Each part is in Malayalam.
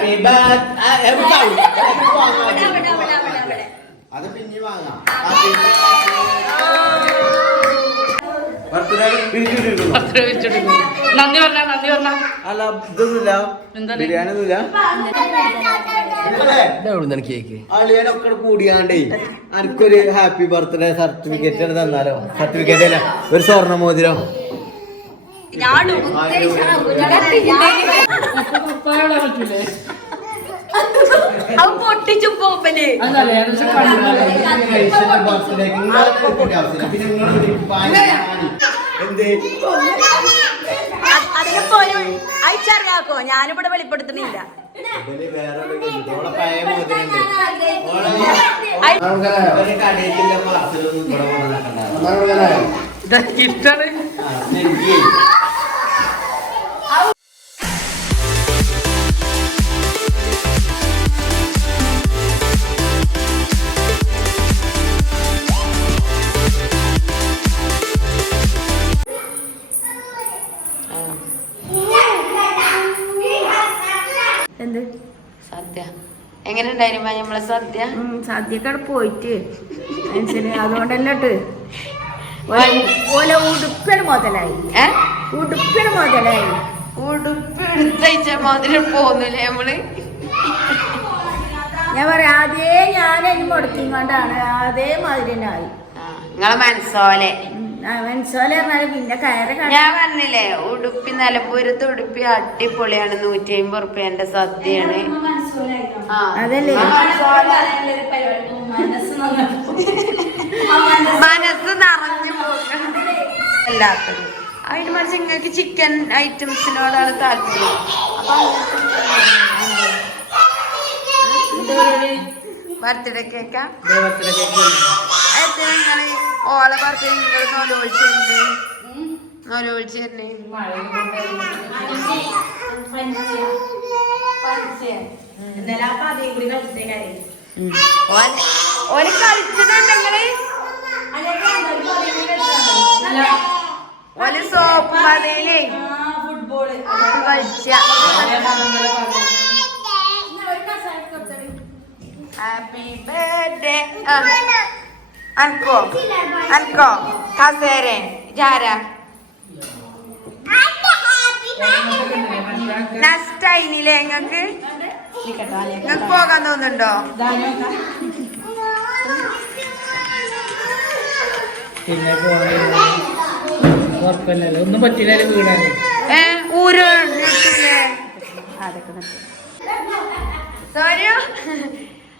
Happy birthday. അത് പിന്നെ വാങ്ങാം ഹാപ്പി ബർത്ത്ഡേ പിരിച്ചിട്ടിരിക്കുന്നു അത്ര വെച്ചെടുക്കും നന്ദി പറഞ്ഞ നന്ദി പറഞ്ഞ അല്ല ഇതൊന്നുമില്ല എന്താണ്? ബിരിയാണി ഒന്നുമില്ല കേക്ക് അളിയനൊക്കെ കൂടിയാണ്ടേ എനിക്കൊരു ഹാപ്പി ബർത്ത്ഡേ സർട്ടിഫിക്കറ്റ് തന്നാലോ സർട്ടിഫിക്കറ്റ് അല്ല ഒരു സ്വർണ മോതിരം പൊട്ടിച്ചു പോപ്പന് പോലും അയച്ചറിയാക്കോ ഞാനിവിടെ വെളിപ്പെടുത്തണില്ല ഇതിൽ എങ്ങനെ ഉണ്ടായിരുന്നു നമ്മളെ സദ്യ? സദ്യക്കടെ പോയിട്ട്. മനുഷ്യന് അതുകൊണ്ടല്ലേ ഇട്ട്. ഓല ഉടുപ്പിന് മുതലായി. ഏ? ഉടുപ്പിന് മുതലായി. ഉടുപ്പ് എടുത്തയച്ച മാതിരി പോന്നില്ലേ നമ്മൾ? ഞാൻ പറയാം അതേ ഞാൻ അതിന് മുടക്കിക്കൊണ്ടാണ് അതേ ആ, നിങ്ങളെ മനസ്സോലെ. ഞാൻ പറഞ്ഞില്ലേ ഉടുപ്പി നിലമ്പൂരത്ത് ഉടുപ്പി അടിപൊളിയാണ് നൂറ്റി അമ്പത് റുപ്യന്റെ സദ്യയാണ്. മനസ്സ് നിറഞ്ഞു അല്ലാത്തത്. അതിന് മറിച്ച് നിങ്ങൾക്ക് ചിക്കൻ ഐറ്റംസിനോടാണ് താല്പര്യം. അപ്പൊ ബർത്ത്ഡേ കേക്കാ? ബർത്ത്ഡേ നിങ്ങൾ ഓളെ ബർത്ത്ഡേ നിങ്ങൾ നോലോളിച്ചെന്നെ നോലോളിച്ചെന്നെ ഓൽ കളിച്ചിട്ടുണ്ടെങ്കിൽ ഓൽ സോപ്പ് മതിയിലേ കളിച്ച. ഹാപ്പി ബർത്ത്ഡേ അൻകോ അൻകോ കസേരെ ജാരാ നഷ്ടായിനില്ലേ നിങ്ങക്ക് നിങ്ങക്ക് പോകാൻ തോന്നുന്നുണ്ടോ? പിന്നെ പോണേ കുഴപ്പമില്ലല്ലോ ഒന്നും പറ്റില്ല വീടാണ് ഏ ഊര്? സോനു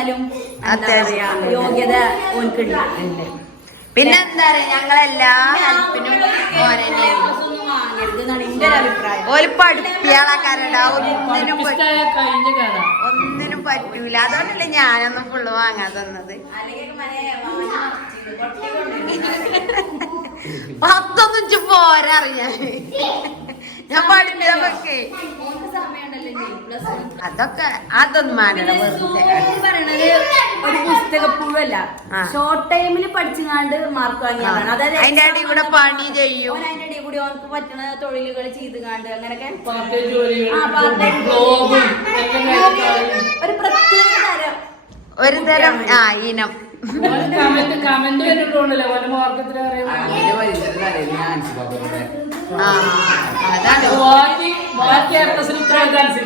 ഏതായാലും എന്താ. പറയാ യോഗ്യത ഓൻക്കുണ്ട്. പിന്നെ എന്താ പറയാ ഞങ്ങളെല്ലാ ഹെൽപ്പിനും ഒരു പഠിപ്പിയാളാക്കാരടാ ഒന്നിനും ഒന്നിനും പറ്റൂല. അതുകൊണ്ടല്ലേ ഞാനൊന്നും ഫുള്ള് വാങ്ങാൻ തന്നത് പത്തൊന്നും പോരാറിയാ ഞാൻ വെക്കേ അതൊക്കെ അതൊന്നും വെറുതെ. പറയണത് ഒരു പുസ്തക പൂവല്ല ഷോർട്ട് ടൈമിൽ പഠിച്ചുങ്ങാണ്ട് മാർക്ക് വാങ്ങിയതാണ് അതായത് അതിന്റെ അടി കൂടെ പണി ചെയ്യും. ഓൻ അതിന്റെ ഇടയിൽ കൂടി ഓനക്ക് പറ്റുന്ന തൊഴിലുകൾ ചെയ്ത് കാണ്ട് അങ്ങനെയൊക്കെ ആ, part time ബ്ലോഗും ഒരു പ്രത്യേക തരം ഒരു തരം ആ ഇനം.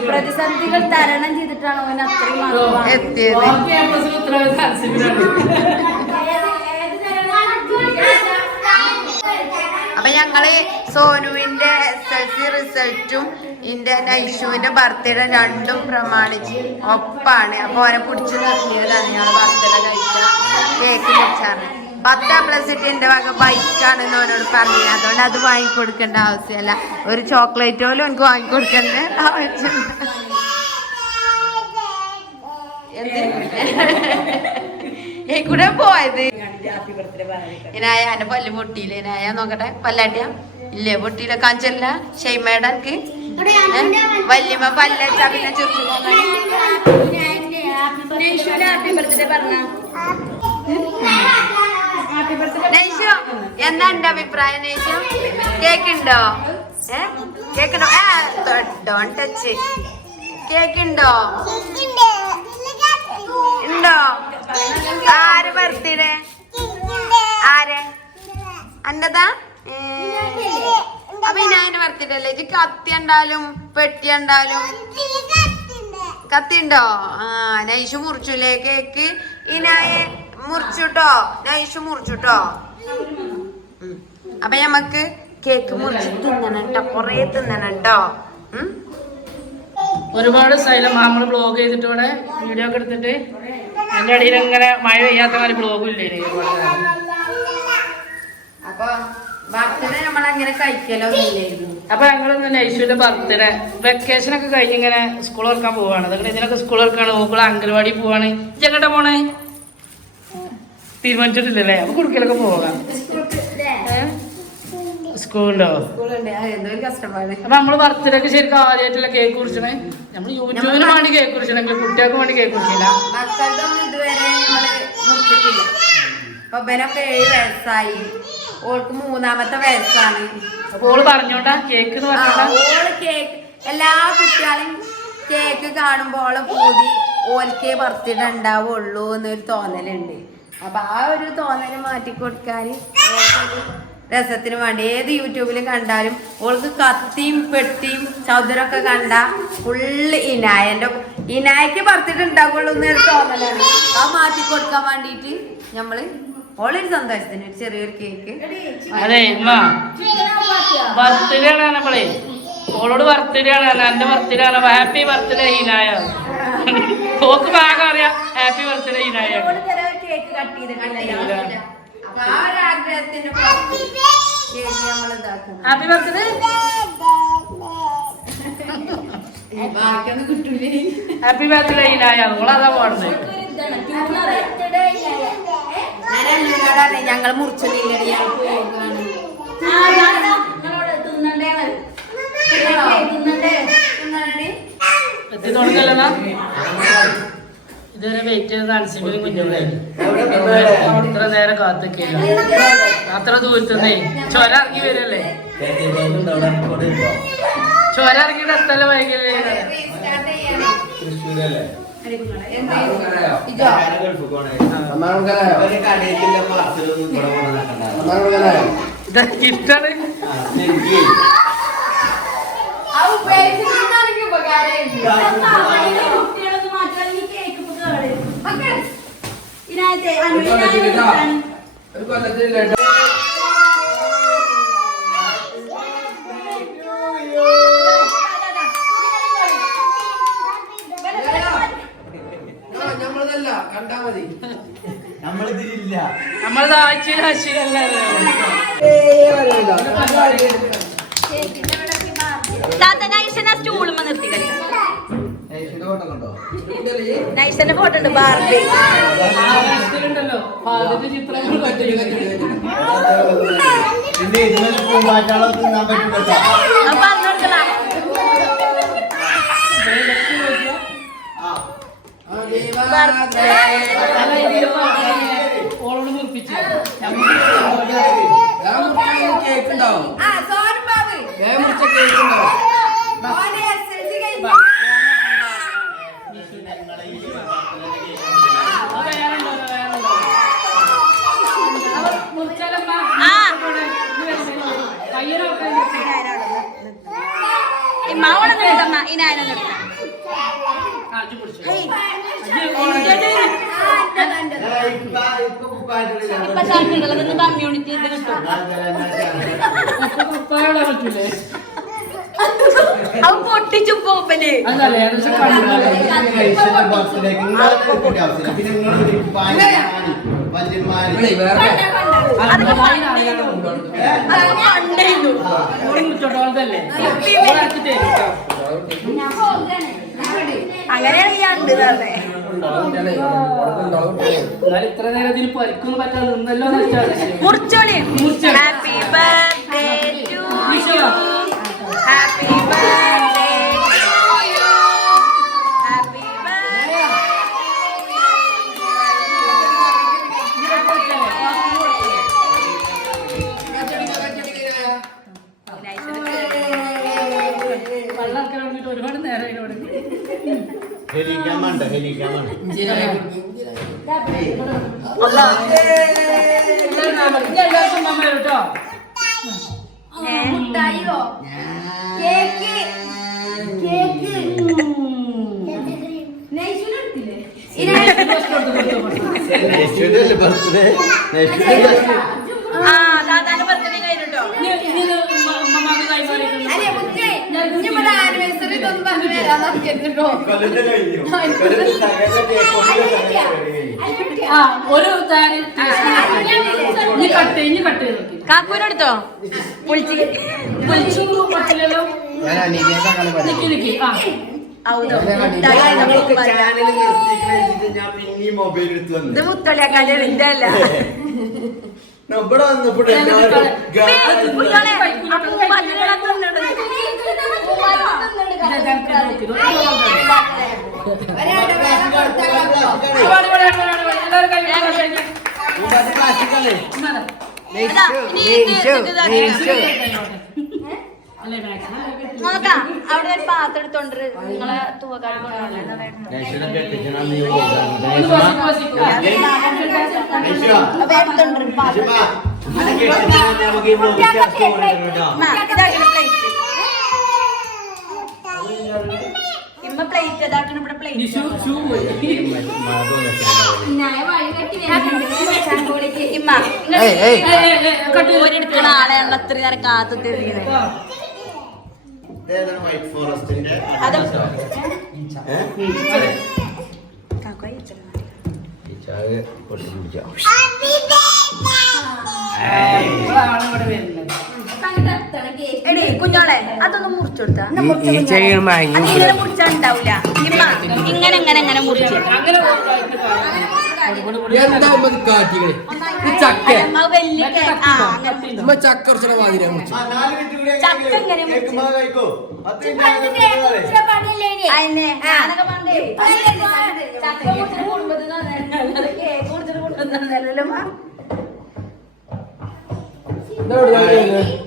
പ്രതിസന്ധികൾ തരണം ചെയ്തിട്ടാണ് അവൻ അത്രയും എത്തിയത്. ഞങ്ങൾ സോനുവിന്റെ എസ് എൽ സി റിസൾട്ടും ഇന്റെ നൈഷുവിന്റെ ബർത്ത്ഡേ രണ്ടും പ്രമാണിച്ച് ഒപ്പാണ്. അപ്പൊ ഓനെ പിടിച്ചു നിർത്തിയതാണ് ഞങ്ങൾ ബർത്ത്ഡേ കഴിച്ച കേക്ക് വെച്ചാണ്. പത്താം പ്ലസ് എന്റെ വക ബൈക്കാണെന്ന് ഓനോട് പറഞ്ഞു. അതുകൊണ്ട് അത് വാങ്ങിക്കൊടുക്കേണ്ട ആവശ്യമല്ല ഒരു ചോക്ലേറ്റ് പോലും എനിക്ക് വാങ്ങിക്കൊടുക്കേണ്ട ആവശ്യമില്ല. ഈ കൂടെ പോയത്. ഇനായ എന്റെ പല്ല് പൊട്ടിയില്ല? ഇനായ നോക്കട്ടെ. പല്ലാട്ടിയ? ഇല്ലേ? പൊട്ടിയില്ല? കാണിച്ചല്ല ഷെയ്മേടക്ക് വല്യമ്മ പല്ലച്ച പിന്നെ നൈഷു എന്താ എന്റെ അഭിപ്രായം നൈഷു കേക്ക് ഉണ്ടോ ഏ കേക്ക് ഉണ്ടോ ഡോൺ ടച്ച് കേക്ക് ഉണ്ടോ? ആര് ബർത്ത്ഡേ? ആര്? അന്റതാ ഏ. അപ്പൊ ഇനാന്റെ ബർത്ത്ഡേ അല്ലേ? ഇത് കത്തി ഉണ്ടാലും പെട്ടി ഉണ്ടാലും കത്തി ഉണ്ടോ? ആ നൈഷു മുറിച്ചുല്ലേ കേക്ക്? ഇനായെ മുറിച്ചുട്ടോ? നൈഷു മുറിച്ചുട്ടോ. അപ്പൊ ഞമ്മക്ക് കേക്ക് മുറിച്ച് തിന്നണം കേട്ടോ കൊറേ തിന്നണം ഉം. ഒരുപാട് സ്ഥലം നമ്മൾ ബ്ലോഗ് ചെയ്തിട്ട് ഇവിടെ വീഡിയോ ഒക്കെ എടുത്തിട്ട് എന്റെ അടിയിൽ ഇങ്ങനെ മഴ പെയ്യാത്ത മാതിരി ബ്ലോഗും ഇല്ലേ അപ്പൊ അപ്പൊ ഞങ്ങളിന്ന് നൈഷുവിന്റെ ബർത്ത്ഡേ വെക്കേഷൻ ഒക്കെ കഴിഞ്ഞ് ഇങ്ങനെ സ്കൂൾ തുറക്കാൻ പോവാണ്. അതുകൊണ്ട് ഇതിനൊക്കെ സ്കൂൾ തുറക്കാണ്. ഓക്കുള്ള അംഗൻവാടി പോവാണ്. ചെങ്ങട്ടാ പോണേ? തീരുമാനിച്ചിട്ടില്ലല്ലേ? അപ്പൊ കുടുക്കലൊക്കെ പോകാം. സ്കൂളുണ്ടോ? അപ്പൊ നമ്മൾ ബർത്ത്ഡേക്ക് ശരിക്കും ആദ്യമായിട്ടുള്ള കേക്ക് കുറിച്ചണേ? നമ്മൾ യൂട്യൂബിന് വേണ്ടി കേക്ക് കുറിച്ചണെങ്കിൽ കുട്ടികൾക്ക് വേണ്ടി കേക്ക് കുറിച്ചില്ല ഏഴ് വയസ്സായി. ഓൾക്ക് മൂന്നാമത്തെ വയസ്സാണ്. ഓൾ പറഞ്ഞോട്ടാ കേക്ക് ഓൾ കേക്ക് എല്ലാ കുട്ടികളും കേക്ക് കാണുമ്പോ ഓളെ പൂതി ഓൽക്കേ ബർത്ത്ഡേ ഉണ്ടാവുള്ളൂ എന്നൊരു തോന്നലുണ്ട്. അപ്പൊ ആ ഒരു തോന്നൽ മാറ്റി കൊടുക്കാൻ രസത്തിന് വേണ്ടി ഏത് യൂട്യൂബിൽ കണ്ടാലും ഓൾക്ക് കത്തിയും പെട്ടിയും ചൗദരൊക്കെ കണ്ട ഫുള്ള് ഇനായന്റെ ഇനായക്ക് പറഞ്ഞിട്ട് ഉണ്ടാകുള്ളൂ എന്ന് തോന്നലാണ്. ആ മാറ്റി കൊടുക്കാൻ വേണ്ടിയിട്ട് നമ്മൾ ഓളൊരു സന്തോഷത്തിന് ഒരു ചെറിയൊരു കേക്ക് അതെ ബർത്ത്ഡേ ആണ് നമ്മളെ ഓളോട് ബർത്ത്ഡേ ആണ് എന്റെ ബർത്ത്ഡേ ആണ് ഹാപ്പി ബർത്ത്ഡേ ഹീനായ ഓക്ക് ഭാഗം അറിയാം. ഹാപ്പി ബർത്ത്ഡേ ഹീനായ കേക്ക് കട്ട് ചെയ്തിട്ടില്ല. അപ്പൊ ആ ഒരു ആഗ്രഹത്തിന്റെ പുറത്ത് കേക്ക് നമ്മൾ ഇതാക്കും ഹാപ്പി ബർത്ത്ഡേ ബാക്കിയൊന്നും കിട്ടൂലേ? ഹാപ്പി ബർത്ത്ഡേ ഹീനായ ഓളതാ പാടുന്നത് ഞാൻ അല്ലൂരോടാണ് ഞങ്ങൾ മുറിച്ചു നീലടി ഞാൻ പോകാണ് ഇതുവരെ വെയിറ്റ് ചെയ്ത് അൻസിബിലും കുഞ്ഞുങ്ങളായി ഇത്ര നേരം കാത്തിക്കില്ല അത്ര ദൂരത്തുനിന്നേ ചൊര ഇറങ്ങി വരല്ലേ? ചൊര ഇറങ്ങിയിട്ട് എത്തല്ല വൈകല്ലേ. തൃശ്ശൂരല്ലേ. ഇതാ ഗിഫ്റ്റാണ് ആ, ശരിക്ക്. ആ ഉപയോഗിച്ച് തിന്നാണെങ്കിൽ ഉപകാരമുണ്ട്. മക്കൾ, ഇതിനകത്ത് അനുവിനാണ് നമ്മളിതിലില്ല. നമ്മൾ ആഴ്ചയിൽ അശ്വിനല്ലായിരുന്നു സ്റ്റൂളുമ്പോ നിർത്തി നൈസന്റെ ഫോട്ടോ ഉണ്ട് ബാർബി ഉണ്ടല്ലോ ആദ്യത്തെ ചിത്രങ്ങൾ പിന്നെ കമ്മ്യൂണിറ്റി കിട്ടും. അവൻ പൊട്ടിച്ചു പോപ്പൽ അങ്ങനെയാണ് ഈ അണ്ട് തന്നെ എന്നാലും ഇത്ര നേരം ഇതിന് പരിക്കൊന്നും പറ്റാതെ നിന്നല്ലോ മുറിച്ചോളി. മുറിച്ചോളി. Happy birthday to you happy ഹെലിക്കാമുണ്ട് ഹെലിക്കാമുണ്ട് മുട്ടായിയോ? കേക്ക്. കേക്ക്. ആ ദാദാന്റെ ഒരു ഇനി കട്ട് ഇനി കട്ട് ചെയ്ത് നോക്കി. കാക്കൂനെടുത്തോ പൊളിച്ച് പറ്റില്ലല്ലോ നിക്കി നിക്കി ആ. ഇത് മുത്തളിയാക്കാന്റെ എന്റെ അല്ല എല്ലാവരും കുട്ടികളെ അപ്പൂ മഞ്ഞളിടാൻ തിന്നണത്. അതാ, ഇനി ഇത് ഇത് ഇതാക്കി. നോക്കാം അവിടെ ഒരു പാത്രം എടുത്തോണ്ട് നിങ്ങളെ തൂവക്കാട് ഇമ്മ പ്ലേറ്റ് ഇതാക്കണം ഇവിടെ പ്ലേറ്റ് ഇമ്മ. ഒരെടുക്കണ ആളെയാണല്ലോ ഇത്ര നേരം കാത്തു തിരികെ വൈറ്റ് ഫോറസ്റ്റിന്റെ അത് എടേ കുഞ്ഞോളെ അതൊന്നും മുറിച്ചെടുത്താ. ഇങ്ങനെ മുറിച്ചാ ഉണ്ടാവൂല ഇമ്മ ഇങ്ങനെ ഇങ്ങനെ ഇങ്ങനെ മുറിച്ചു. ചക്ക.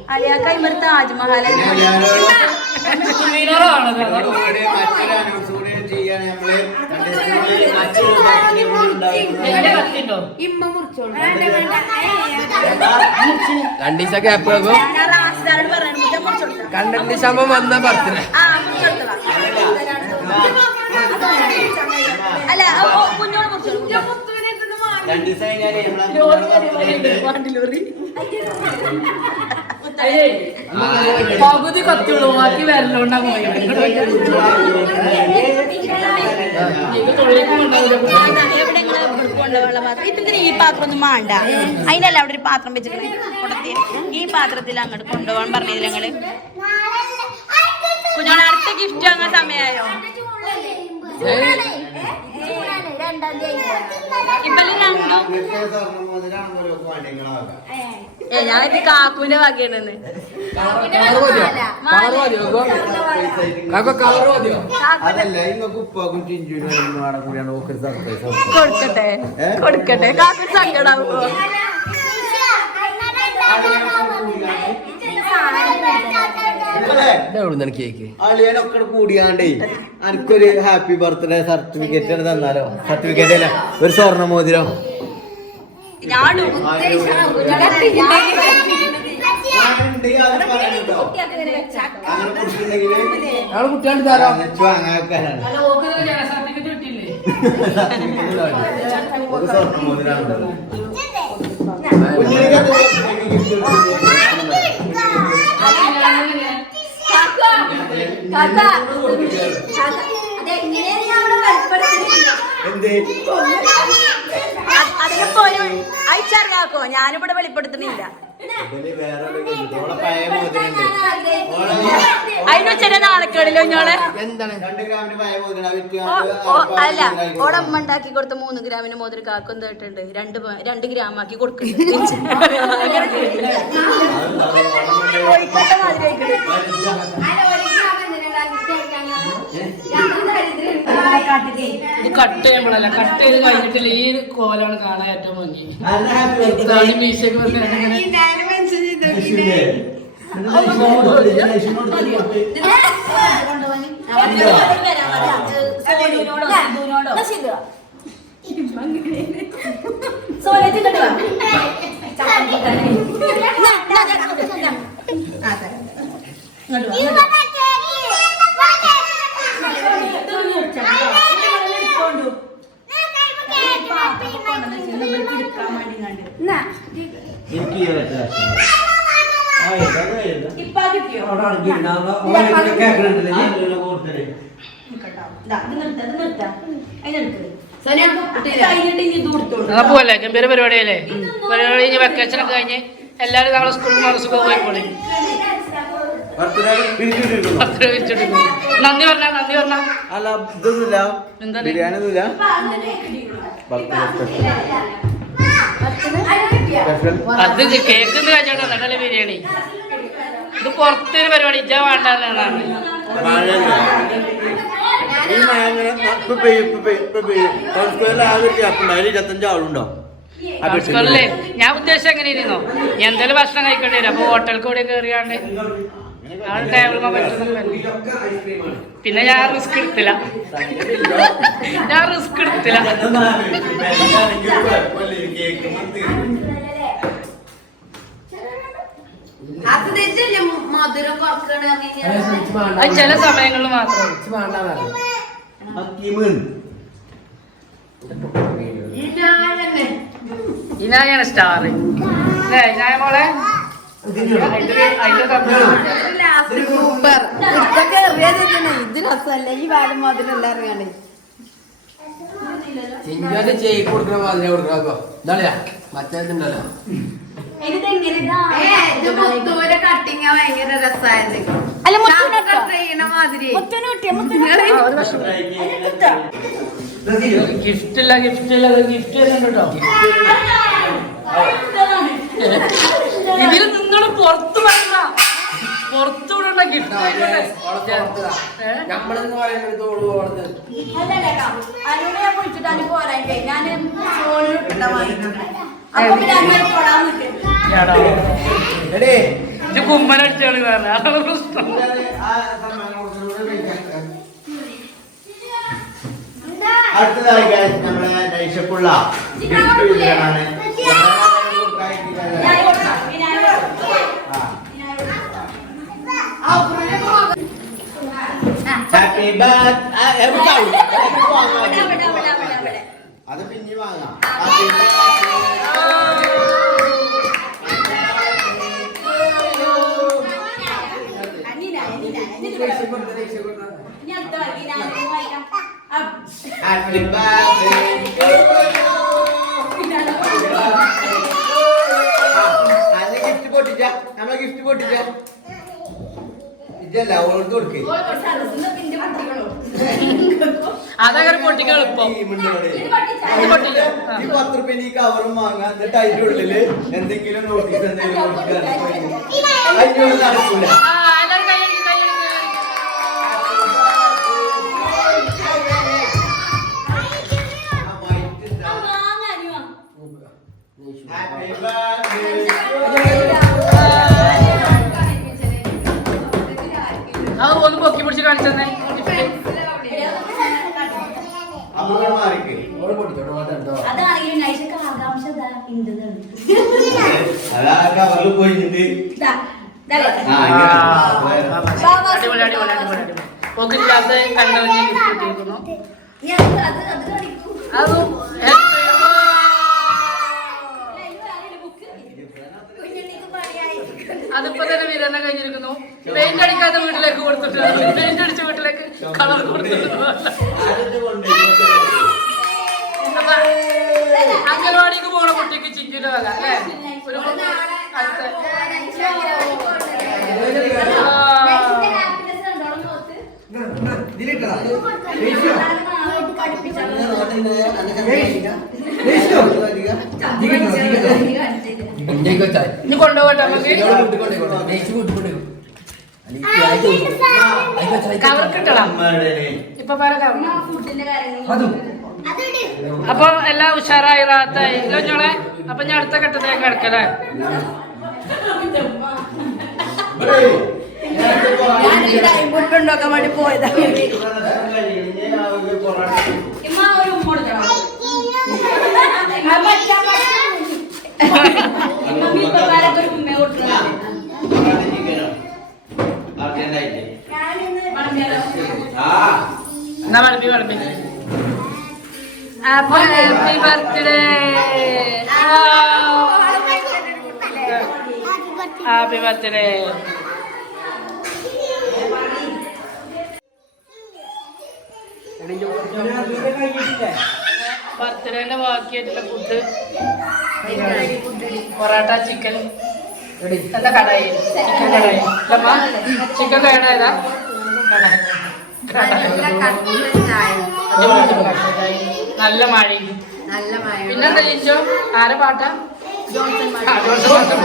അലിയാക്ക ഇവിടെ താജ്മഹൽ. മീനറാണത് എന്റെ കത്തിണ്ടോ ഇമ്മ മുറിച്ചോളൂ രണ്ടു ദിവസം ഗ്യാപ്പ് ആകും കണ്ടന്റ് ശമം വന്ന ബർത്ത്ഡേ അല്ല കുഞ്ഞോട് മുറിച്ചോളൂ രണ്ടു ദിവസം കഴിഞ്ഞാൽ പകുതി കത്തിയുള്ളൂ ബാക്കി കൊണ്ടുപോകാനുള്ള പാത്രം ഈ പാത്രം ഒന്നും വേണ്ട അതിനല്ല അവിടെ ഒരു പാത്രം വെച്ചിട്ട് കൊടുത്തി. ഈ പാത്രത്തിൽ അങ്ങോട്ട് കൊണ്ടുപോകാൻ പറഞ്ഞില്ല ഞങ്ങൾ കുഞ്ഞോളെ അടുത്ത ഗിഫ്റ്റ് വാങ്ങാൻ സമയമായോ? ഞാനിത് കാക്കുവിന്റെ വകയാണെന്ന് കൊടുക്കട്ടെ. കൊടുക്കട്ടെ. കാക്കു സങ്കടാവോ എവിടെ എവിടുന്നാണ് കേക്ക് അളിയനൊക്കെ കൂടിയാണ്ടേ. എനിക്കൊരു ഹാപ്പി ബർത്ത്ഡേ സർട്ടിഫിക്കറ്റ് തന്നാലോ? സർട്ടിഫിക്കറ്റ് അല്ല? ഒരു സ്വർണ മോതിരം കുട്ടികൾ തരാം ഒരു സ്വർണ മോതിരാണ് എന്തേ? പോലും അയച്ചറിയാക്കോ? ഞാനിവിടെ വെളിപ്പെടുത്തുന്നില്ല. അതിന് ചെറിയ അല്ല ഓടെ അമ്മ ഉണ്ടാക്കി കൊടുത്ത മൂന്ന് ഗ്രാമിന് മോതിരം കാക്കും തേട്ടുണ്ട് രണ്ട് രണ്ട് ഗ്രാം ആക്കി കൊടുക്കുന്നുണ്ട് കട്ട് ചെയ്യുമ്പോഴല്ല കട്ട് ചെയ്ത് കഴിഞ്ഞിട്ടില്ല. ഈ ഒരു കോലാണ് കാണാൻ ഏറ്റവും ഭംഗി. മീശക്ക് ഹാപ്പി ബർത്ത്ഡേ താടി മീശയൊക്കെ വന്ന് ഇങ്ങനെ ഈ ഞാൻ മെൻഷൻ ചെയ്തു യശുവിനെ. സോനേച്ചി ഇങ്ങോട്ട് വാ. ഇങ്ങോട്ട് വാ. എന്നാ, എനിക്ക് ഈ ഒരൊറ്റ ആശയം. ആ, ഇതാ, ഇതാ. ഇപ്പൊ കിട്ടിയോ അവിടെ അടങ്ങിയിരുന്ന ആ, ഓനെ കേൾക്കണുണ്ടല്ലേ? ഞാൻ ഇതിലുള്ള കൂട്ടത്തിൽ. ദാ, ഇത് നിർത്ത ഇത് നിർത്ത അതിനെടുത്ത് സോനിയ, കഴിഞ്ഞിട്ട് ഇനി ഇത് കൊടുത്തോളൂ എന്നാ പോവല്ലേ? ഗംഭീര പരിപാടിയല്ലേ? പരിപാടി ഇനി വെക്കേഷൻ ഒക്കെ കഴിഞ്ഞ് എല്ലാവരും നാളെ സ്കൂളിൽ മറസുഖം പോയിക്കോളി നന്ദി പറഞ്ഞ നന്ദി പറഞ്ഞ. അല്ല ഇതൊന്നുമില്ല? ബിരിയാണി ഒന്നുമില്ല അത് കേക്ക് കഴിച്ചോട്ടെ എന്നിട്ടല്ലേ ബിരിയാണി? ഇത് പുറത്തൊരു പരിപാടി ഇജ വേണ്ടെന്നാണ് ഈ മാങ്ങനെ ഇപ്പൊ പെയ്യും ഇപ്പൊ പെയ്യും ഇപ്പൊ പെയ്യും. ടൗൺ ആകെ ഒരു ഗ്യാപ്പ് ഉണ്ടാവും ഇരുപത്തഞ്ച് ആളുണ്ടോ? ആ ബസ്സിൽ. സ്കൂളിലെ ഞാൻ ഉദ്ദേശം എങ്ങനെ ഇരുന്നോ എന്തെങ്കിലും ഭക്ഷണം കഴിക്കേണ്ടി വരും. അപ്പൊ ഹോട്ടൽ കൂടെ കയറിയാണ്ട് ആ പിന്നെ ഞാൻ റിസ്ക് എടുത്തില്ല. ഞാൻ റിസ്ക് എടുത്തില്ല. അത് ചില സമയങ്ങളിൽ മാത്രം. ഇനായാണ് സ്റ്റാർ അല്ലേ ഇനായ മോളെ? സൂപ്പർ ഇതൊക്കെ എറിയാതിരിക്കണേ ഇത് രസമല്ല? ഈ വാരം എല്ലാം ചിഞ്ചാന്റെ മാതിരി കൊടുക്കണം കട്ടിങ് ഭയങ്കര രസമായിരുന്നു അല്ല? ഗിഫ്റ്റ് ഇല്ല ഗിഫ്റ്റ് ഇല്ല ഗിഫ്റ്റ് കേട്ടോ ഇതിൽ നിങ്ങൾ പുറത്തു വരണ്ട. പുറത്ത് വിടണ്ട ഗിഫ്റ്റ് ഞാൻ ഇത് കുമ്മനടിച്ചാണ് വേറെ അതാണ് പ്രശ്നം അടുത്തതായി നമ്മുടെ നൈഷക്കുള്ള ഗിഫ്റ്റ് വിതരണമാണ്. ഹാപ്പി അവിടെ. അത് പിന്നെ വാങ്ങാം Happy birthday. അന്ന് ഗിഫ്റ്റ് പൊട്ടിച്ച? നമ്മളെ ഗിഫ്റ്റ് പൊട്ടിച്ച? ഇതല്ല ഓളോട് കൊടുക്കേ. അതങ്ങനെ പൊട്ടിക്കാൻ എളുപ്പം. ഈ പത്ത് റുപ്യ ഈ കവറും വാങ്ങാം. എന്നിട്ട് അതിന്റെ ഉള്ളിൽ എന്തെങ്കിലും നോട്ടീസ് എന്തെങ്കിലും കൊടുക്കാൻ അതിന്റെ ഉള്ളിൽ നടക്കൂല. പെയിന്റ് അടിക്കാത്ത വീട്ടിലേക്ക് കൊടുത്തിട്ടുണ്ട് പെയിന്റ് അടിച്ച വീട്ടിലേക്ക് കളർ അപ്പൊ അംഗൻവാടിക്ക് പോണ കുട്ടിക്ക് ചിക്കിന് വക അല്ലേ? ഒരു ഇനി കൊണ്ടുപോകട്ടെ നമുക്ക് അപ്പൊ എല്ലാം ഉഷാറായി റാത്തായി ഇല്ലോഞ്ഞോളെ അപ്പൊ ഞാൻ അടുത്ത ഘട്ടത്തിലേക്ക് കിടക്കല്ലേ? വേണ്ടി പോയതാണ് ഇമ്മ ഒരു ഉമ്മ കൊടുക്കണം അത് പറ്റാൻ ഇമ്മ ഇപ്പൊക്കാരൊക്കെ ഒരു ഉമ്മ കൊടുക്കണം വളമ്പിയാലോ? എന്നാ വളമ്പി വളമ്പി. അപ്പൊ ഹാപ്പി ബർത്ത്ഡേ. Happy birthday. ബർത്ത്ഡേന്റെ ബാക്കിയായിട്ടുള്ള ഫുഡ് പൊറോട്ട ചിക്കൻ എന്താ കടായി. ചിക്കൻ കടായി. അമ്മ ചിക്കൻ കടായതാ കടായി. നല്ല ചായ നല്ല മഴ. പിന്നെന്താ ചോദിച്ചോ ആരെ പാട്ടാ? ജോൺസൺ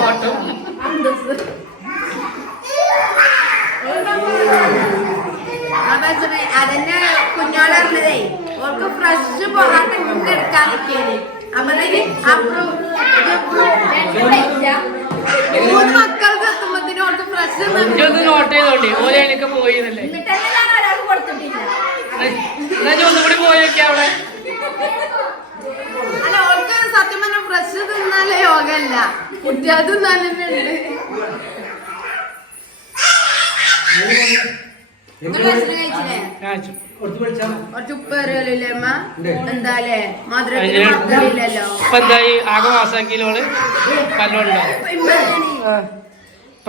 പാട്ട്. അതന്നെ കുഞ്ഞോട് പറഞ്ഞതേ. ഓർക്ക് ഫ്രഷ് പൊറാട്ട എടുക്കാൻ നിൽക്കേന് അപ്പത്തേക്ക് അപ്പുറം മൂന്ന് മക്കൾക്ക് എത്തുമ്പത്തിന് ഇതൊന്ന് നോട്ട് ചെയ്തോണ്ടി. ഞാൻ ഒരാൾക്ക് കൊടുത്തിട്ടില്ല? എന്നാ ഒന്നും കൂടി പോയി നോക്കിയാ അവിടെ. അല്ല ഓർക്ക് സത്യം പറഞ്ഞ ഫ്രഷ് തിന്നാലേ യോഗല്ല. കുട്ടികൾ തിന്നാലുണ്ട് കഴിച്ചില്ലേ? ഞാൻ വെച്ചു. കൊടുത്ത് വിളിച്ചാ കുറച്ച് ഉപ്പ് കയറിയല്ലേ അമ്മ? എന്താലേ? മധുരത്തിന് മക്കളില്ലല്ലോ ഇപ്പൊ എന്തായി? ആകെ മാസാക്കിയിലോൾ പല്ലുണ്ടാവും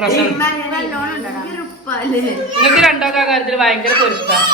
പ്രശ്നം. നിങ്ങൾക്ക് രണ്ടൊക്കെ ആ കാര്യത്തിൽ ഭയങ്കര പൊരുത്താണ്